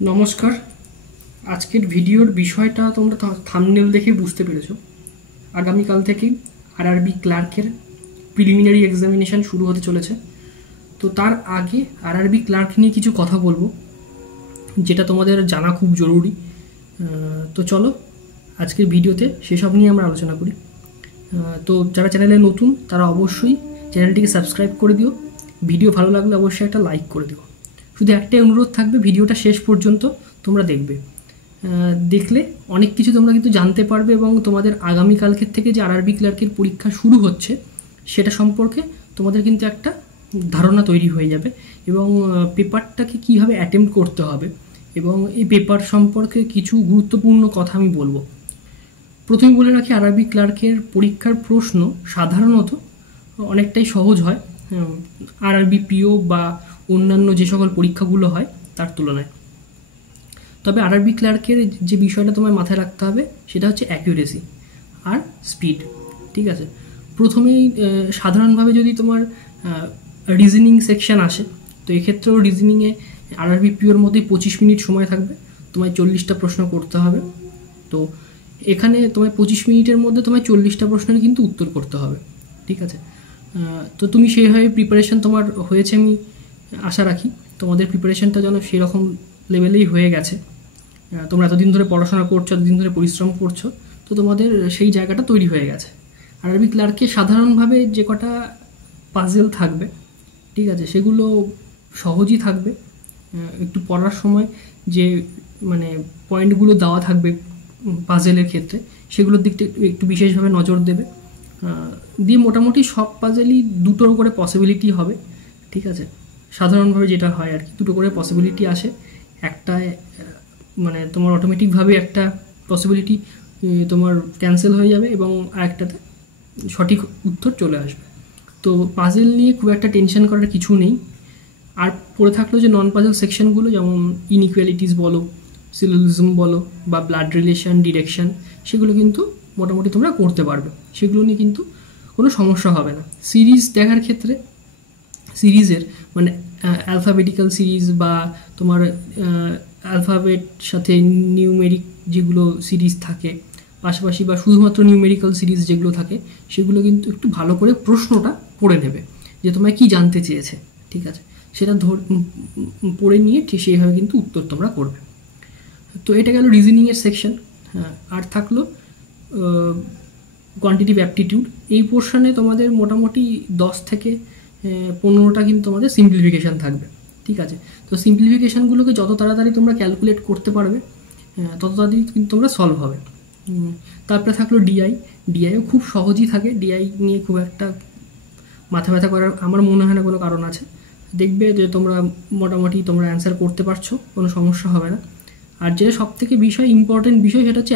নমস্কার। আজকের ভিডিওর বিষয়টা তোমরা থাম্বনেল দেখে বুঝতে পেরেছো। আগামীকাল থেকেই আরআরবি ক্লার্কের প্রিলিমিনারি এক্সামিনেশন শুরু হতে চলেছে। তো তার আগে আরআরবি ক্লার্ক নিয়ে কিছু কথা বলবো, যেটা তোমাদের জানা খুব জরুরি। তো চলো আজকের ভিডিওতে সেসব নিয়ে আমরা আলোচনা করি। তো যারা চ্যানেলে নতুন তারা অবশ্যই চ্যানেলটিকে সাবস্ক্রাইব করে দিও। ভিডিও ভালো লাগলে অবশ্যই একটা লাইক করে দিও। শুধু একটাই অনুরোধ থাকবে, ভিডিওটা শেষ পর্যন্ত তোমরা দেখবে। দেখলে অনেক কিছু তোমরা কিন্তু জানতে পারবে এবং তোমাদের আগামীকালকের থেকে যে আরআরবি ক্লার্কের পরীক্ষা শুরু হচ্ছে সেটা সম্পর্কে তোমাদের কিন্তু একটা ধারণা তৈরি হয়ে যাবে এবং পেপারটাকে কীভাবে অ্যাটেম্প্ট করতে হবে এবং এই পেপার সম্পর্কে কিছু গুরুত্বপূর্ণ কথা আমি বলবো। প্রথমে বলে রাখি, আরআরবি ক্লার্কের পরীক্ষার প্রশ্ন সাধারণত অনেকটাই সহজ হয় আরআরবি পিও বা অন্যান্য যে সকল পরীক্ষাগুলো হয় তার তুলনায়। তবে আরআরবি ক্লার্কের যে বিষয়টা তোমায় মাথায় রাখতে হবে সেটা হচ্ছে অ্যাকিউরেসি আর স্পিড। ঠিক আছে, প্রথমেই সাধারণভাবে যদি তোমার রিজনিং সেকশন আসে, তো এক্ষেত্রেও রিজনিংয়ে আরআরবি পিওর মধ্যে 25 মিনিট সময় থাকবে, তোমায় 40টা প্রশ্ন করতে হবে। তো এখানে তোমায় 25 মিনিটের মধ্যে তোমায় 40টা প্রশ্নের কিন্তু উত্তর করতে হবে। ঠিক আছে, তো তুমি সেইভাবে প্রিপারেশন তোমার হয়েছে আমি আশা রাখি। তোমাদের প্রিপারেশনটা যেন সেরকম লেভেলেই হয়ে গেছে। তোমরা এতদিন ধরে পড়াশোনা করছো, এতদিন ধরে পরিশ্রম করছো, তো তোমাদের সেই জায়গাটা তৈরি হয়ে গেছে। আরআরবি ক্লার্কে সাধারণভাবে যে কটা পাজেল থাকবে, ঠিক আছে, সেগুলো সহজই থাকবে। একটু পড়ার সময় যে মানে পয়েন্টগুলো দেওয়া থাকবে পাজেলের ক্ষেত্রে, সেগুলোর দিকটা একটু বিশেষভাবে নজর দেবে। দিয়ে মোটামুটি সব পাজেলই দুটোর করে পসিবিলিটি হবে। ঠিক আছে, সাধারণভাবে যেটা হয় আর কি, দুটো করে পসিবিলিটি আসে। একটা মানে তোমার অটোমেটিকভাবে একটা পসিবিলিটি তোমার ক্যান্সেল হয়ে যাবে এবং আরেকটাতে সঠিক উত্তর চলে আসবে। তো পাজেল নিয়ে খুব একটা টেনশন করার কিছু নেই। আর পড়ে থাকলো যে নন পাজেল সেকশনগুলো, যেমন ইনইকুয়ালিটিস বলো, সিলোজিজম বলো বা ব্লাড রিলেশন, ডিরেকশন, সেগুলো কিন্তু মোটামুটি তোমরা করতে পারবে। সেগুলো নিয়ে কিন্তু কোনো সমস্যা হবে না। সিরিজ দেখার ক্ষেত্রে সিরিজের মানে অ্যালফাবেটিক্যাল সিরিজ বা তোমার অ্যালফাবেট সাথে নিউমেরিক যেগুলো সিরিজ থাকে পাশাপাশি, বা শুধুমাত্র নিউমেরিক্যাল সিরিজ যেগুলো থাকে, সেগুলো কিন্তু একটু ভালো করে প্রশ্নটা পড়ে নেবে যে তোমায় কী জানতে চেয়েছে। ঠিক আছে, সেটা পড়ে নিয়ে ঠিক সেইভাবে কিন্তু উত্তর তোমরা করবে। তো এটা গেল রিজনিংয়ের সেকশন। হ্যাঁ, আর থাকলো কোয়ান্টিটিভ অ্যাপটিটিউড। এই পোর্শনে তোমাদের মোটামুটি 10 থেকে 15টা কিন্তু তোমাদের সিম্পলিফিকেশান থাকবে। ঠিক আছে, তো সিম্পলিফিকেশানগুলোকে যত তাড়াতাড়ি তোমরা ক্যালকুলেট করতে পারবে তত তাড়াতাড়ি কিন্তু তোমরা সলভ হবে। তারপরে থাকলো ডিআইও খুব সহজই থাকে। ডিআই নিয়ে খুব একটা মাথা ব্যথা করার আমার মনে হয় না কোনো কারণ আছে। দেখবে যে তোমরা মোটামুটি তোমরা অ্যান্সার করতে পারছো, কোনো সমস্যা হবে না। আর যেটা সবথেকে ইম্পর্টেন্ট বিষয় সেটা হচ্ছে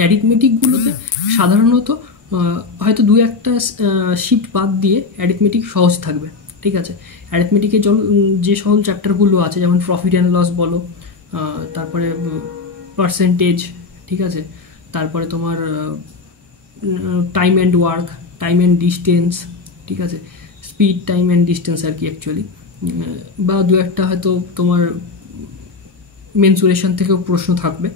অ্যারিথমেটিকগুলোতে সাধারণত হয়তো দু একটা শিফট বাদ দিয়ে অ্যারিথমেটিক সহজ থাকবে। ঠিক আছে, অ্যারিথমেটিকের যে সকল চ্যাপ্টারগুলো আছে, যেমন প্রফিট অ্যান্ড লস বলো, তারপরে পার্সেন্টেজ, ঠিক আছে, তারপরে তোমার time and work, time and distance, ঠিক আছে, স্পিড, টাইম অ্যান্ড ডিস্টেন্স আর কি অ্যাকচুয়ালি, বা দু একটা হয়তো তোমার মেনসুরেশন থেকেও প্রশ্ন থাকবে।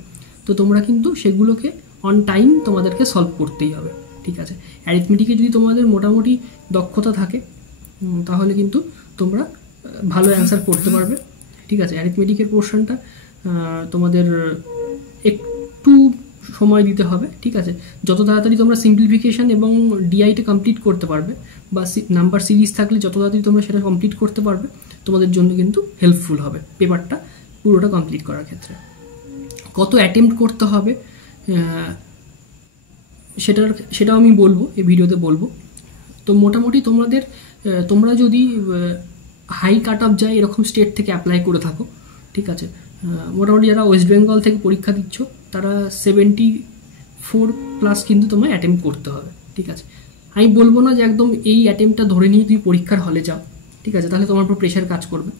তো তোমরা কিন্তু সেগুলোকে অন টাইম তোমাদেরকে সলভ করতেই হবে। ঠিক আছে, অ্যারিথমেটিকে যদি তোমাদের মোটামুটি দক্ষতা থাকে তাহলে কিন্তু তোমরা ভালো অ্যান্সার করতে পারবে। ঠিক আছে, অ্যারিথমেটিকের পোর্শনটা তোমাদের একটু সময় দিতে হবে। ঠিক আছে, যত তাড়াতাড়ি তোমরা সিম্পলিফিকেশান এবং ডিআইটা কমপ্লিট করতে পারবে বা নাম্বার সিরিজ থাকলে যত তাড়াতাড়ি তোমরা সেটা কমপ্লিট করতে পারবে তোমাদের জন্য কিন্তু হেল্পফুল হবে পেপারটা পুরোটা কমপ্লিট করার ক্ষেত্রে। কত অ্যাটেম্প্ট করতে হবে সেটাও আমি বলবো, এই ভিডিওতে বলবো। তো মোটামুটি তোমরা যদি হাই কাট অফ যায় এরকম স্টেট থেকে অ্যাপ্লাই করে থাকো, ঠিক আছে, মোটামুটি যারা ওয়েস্ট বেঙ্গল থেকে পরীক্ষা দিচ্ছ তারা 74+ কিন্তু তোমায় অ্যাটেম্প্ট করতে হবে। ঠিক আছে, আমি বলবো না যে একদম এই অ্যাটেম্প্টটা ধরে নিয়ে তুমি পরীক্ষার হলে যাও, ঠিক আছে, তাহলে তোমার উপর প্রেশার কাজ করবে,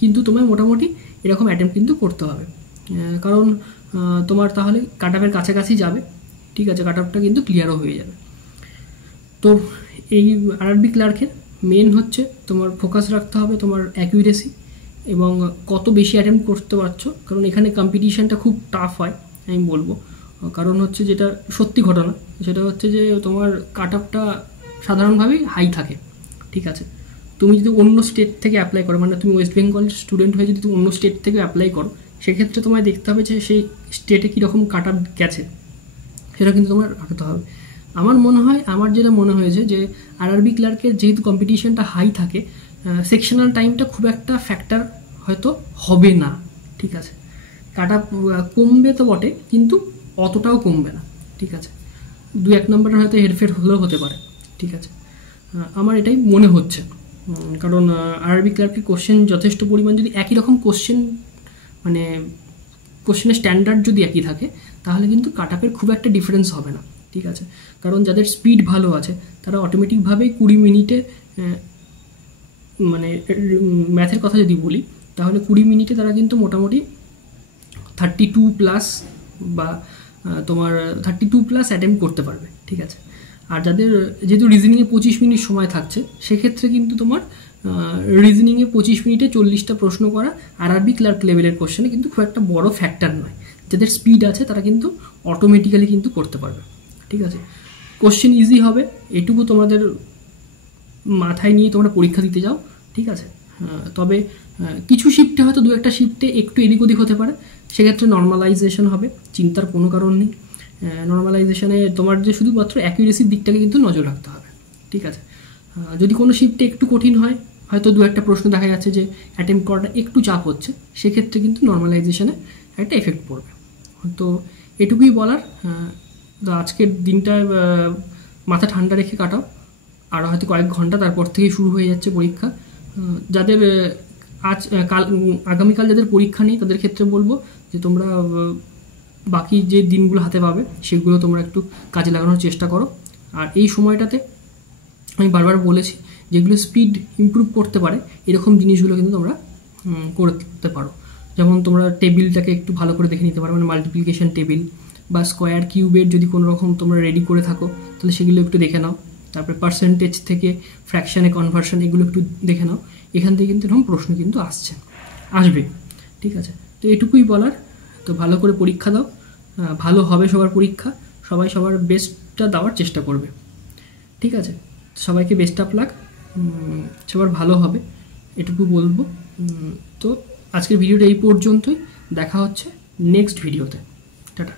কিন্তু তোমায় মোটামুটি এরকম অ্যাটেম্প্ট কিন্তু করতে হবে। কারণ তোমার তাহলে কাট অফের কাছাকাছি যাবে। ঠিক আছে, কাট অফটা কিন্তু ক্লিয়ারও হয়ে যাবে। তো এই আরআরবি ক্লার্কের মেন হচ্ছে তোমার ফোকাস রাখতে হবে তোমার অ্যাকিউরেসি এবং কত বেশি অ্যাটেম্প্ট করতে পারছো, কারণ এখানে কম্পিটিশানটা খুব টাফ হয় আমি বলবো। কারণ হচ্ছে যেটা সত্যি ঘটনা, সেটা হচ্ছে যে তোমার কাট অফটা সাধারণভাবেই হাই থাকে, ঠিক আছে। তুমি যদি অন্য স্টেট থেকে অ্যাপ্লাই করো, মানে তুমি ওয়েস্ট বেঙ্গল স্টুডেন্ট হয়ে যদি তুমি অন্য স্টেট থেকে অ্যাপ্লাই করো, সেক্ষেত্রে তোমায় দেখতে হবে যে সেই স্টেটে কীরকম কাট অফ গেছে, সেটা কিন্তু তোমার রাখতে হবে। আমার যেটা মনে হয়েছে যে আরআরবি ক্লার্কের যেহেতু কম্পিটিশনটা হাই থাকে, সেকশনাল টাইমটা খুব একটা ফ্যাক্টর হয়তো হবে না, ঠিক আছে। কাট অফ কমবে তো বটে, কিন্তু অতটাও কমবে না, ঠিক আছে। 2-1 নম্বরের হয়তো হেরফের হলেও হতে পারে, ঠিক আছে। আমার এটাই মনে হচ্ছে, কারণ আরআরবি ক্লার্কের কোশ্চেন যথেষ্ট পরিমাণ, যদি একই রকম কোশ্চেন, মানে কোশ্চেনের স্ট্যান্ডার্ড যদি একই থাকে, তাহলে কিন্তু কাট অফের খুব একটা ডিফারেন্স হবে না, ঠিক আছে। কারণ যাদের স্পিড ভালো আছে তারা অটোমেটিকভাবেই 20 মিনিটে, মানে ম্যাথের কথা যদি বলি, তাহলে 20 মিনিটে তারা কিন্তু মোটামুটি 32+ বা তোমার 32+ অ্যাটেম্প্ট করতে পারবে, ঠিক আছে। আর যাদের যেহেতু রিজনিংয়ে 25 মিনিট সময় থাকছে, সেক্ষেত্রে কিন্তু তোমার রিজনিংয়ে 25 মিনিটে 40টা প্রশ্ন করা আরআরবি ক্লার্ক লেভেলের কোশ্চেনে কিন্তু খুব একটা বড় ফ্যাক্টর নয়। যাদের স্পিড আছে তারা কিন্তু অটোমেটিক্যালি কিন্তু করতে পারবে, ঠিক আছে। কোশ্চেন ইজি হবে, এটুকু তোমাদের মাথায় নিয়ে তোমরা পরীক্ষা দিতে যাও, ঠিক আছে। তবে কিছু শিফটে হয়তো 2-1টা শিফটে একটু এদিক ওদিক হতে পারে, সেক্ষেত্রে নর্মালাইজেশন হবে, চিন্তার কোনো কারণ নেই। নর্মালাইজেশনে তোমার যে শুধুমাত্র অ্যাকিউরেসির দিকটাকে কিন্তু নজর রাখতে হবে, ঠিক আছে। যদি কোনো শিফটে একটু কঠিন হয়, হয়তো 2-1টা প্রশ্ন দেখা যাচ্ছে যে অ্যাটেম্প্ট করাটা একটু চাপ হচ্ছে, সেক্ষেত্রে কিন্তু নর্মালাইজেশনে একটা এফেক্ট পড়বে। তো এটুকুই বলার। তো আজকের দিনটা মাথা ঠান্ডা রেখে কাটাও, আর হয়তো কয়েক ঘন্টা তারপর থেকেই শুরু হয়ে যাচ্ছে পরীক্ষা। যাদের আগামীকাল যাদের পরীক্ষা নেই, তাদের ক্ষেত্রে বলবো যে তোমরা বাকি যে দিনগুলো হাতে পাবে সেগুলো তোমরা একটু কাজে লাগানোর চেষ্টা করো। আর এই সময়টাতে আমি বারবার বলেছি, যেগুলো স্পিড ইমপ্রুভ করতে পারে এরকম জিনিসগুলো কিন্তু তোমরা করতে পারো। যেমন তোমরা টেবিলটাকে একটু ভালো করে দেখে নিতে পারো, মানে মাল্টিপ্লিকেশন টেবিল বা স্কোয়ার কিউবের যদি কোনো রকম তোমরা রেডি করে থাকো, তাহলে সেগুলো একটু দেখে নাও। তারপরে পার্সেন্টেজ থেকে ফ্র্যাকশানে কনভার্সন, এগুলো একটু দেখে নাও। এখান থেকে কিন্তু এরকম প্রশ্ন কিন্তু আসবে, ঠিক আছে। তো এটুকুই বলার। তো ভালো করে পরীক্ষা দাও, ভালো হবে সবার পরীক্ষা, সবাই সবার বেস্টটা দেওয়ার চেষ্টা করবে, ঠিক আছে। সবাইকে বেস্ট অফ লাক, সবার ভালো হবে এটুকু বলবো। তো আজকের ভিডিওটা এই পর্যন্তই, দেখা হচ্ছে নেক্সট ভিডিওতে। টাটা।